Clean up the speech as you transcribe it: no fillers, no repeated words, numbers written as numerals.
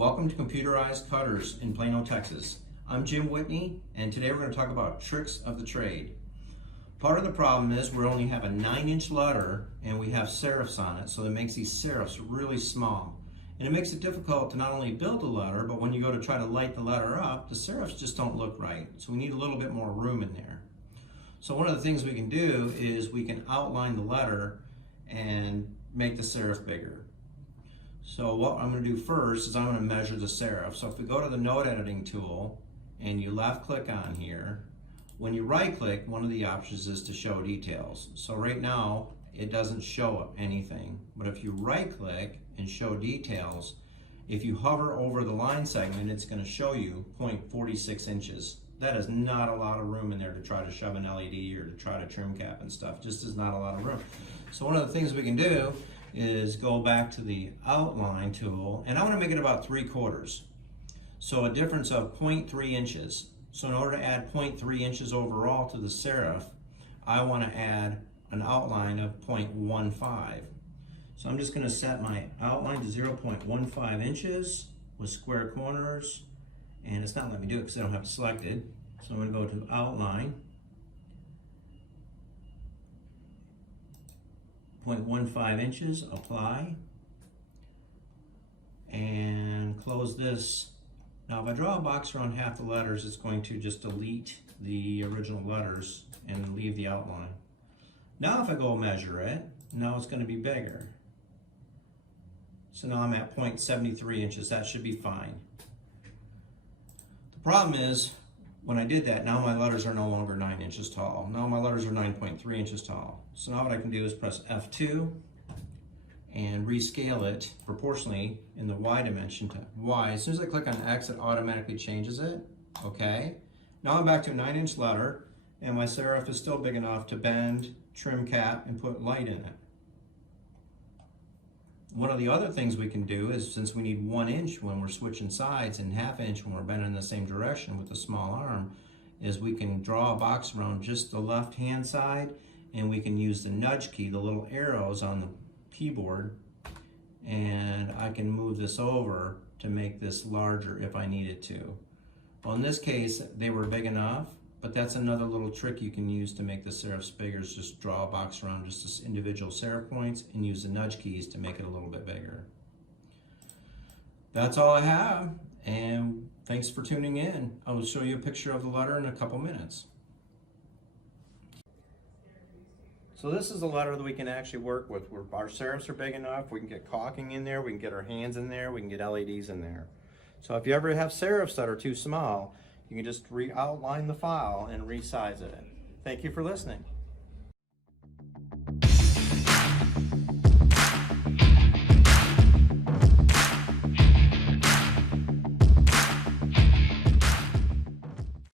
Welcome to Computerized Cutters in Plano, Texas. I'm Jim Whitney, and today we're going to talk about tricks of the trade. Part of the problem is we only have a 9-inch letter and we have serifs on it, so it makes these serifs really small. And it makes it difficult to not only build the letter, but when you go to try to light the letter up, the serifs just don't look right. So we need a little bit more room in there. So one of the things we can do is we can outline the letter and make the serif bigger. So what I'm going to do first is I'm going to measure the serif. So if we go to the node editing tool and you left click on here, when you right click, one of the options is to show details. So right now it doesn't show anything, but if you right click and show details, if you hover over the line segment, it's going to show you 0.46 inches. That is not a lot of room in there to try to shove an LED or to try to trim cap and stuff. Just is not a lot of room. So one of the things we can do is go back to the outline tool, and I want to make it about 3/4. So a difference of 0.3 inches. So in order to add 0.3 inches overall to the serif, I want to add an outline of 0.15. So I'm just going to set my outline to 0.15 inches with square corners, and it's not letting me do it because I don't have it selected. So I'm going to go to outline, 0.15 inches, apply, and close this. Now if I draw a box around half the letters, it's going to just delete the original letters and leave the outline. Now if I go measure it, now it's going to be bigger. So now I'm at 0.73 inches, that should be fine. The problem is, when I did that, now my letters are no longer 9 inches tall. Now my letters are 9.3 inches tall. So now what I can do is press F2 and rescale it proportionally in the Y dimension to Y. As soon as I click on X, it automatically changes it. Okay. Now I'm back to a 9-inch letter, and my serif is still big enough to bend, trim cap, and put light in it. One of the other things we can do is, since we need 1 inch when we're switching sides and 1/2 inch when we're bending in the same direction with a small arm, is we can draw a box around just the left hand side, and we can use the nudge key, the little arrows on the keyboard, and I can move this over to make this larger if I needed to. Well, in this case, they were big enough, but that's another little trick you can use to make the serifs bigger, is just draw a box around just this individual serif points and use the nudge keys to make it a little bit bigger. That's all I have, and thanks for tuning in. I will show you a picture of the letter in a couple minutes. So this is a letter that we can actually work with. Our serifs are big enough, we can get caulking in there, we can get our hands in there, we can get LEDs in there. So if you ever have serifs that are too small, you can just re-outline the file and resize it. Thank you for listening.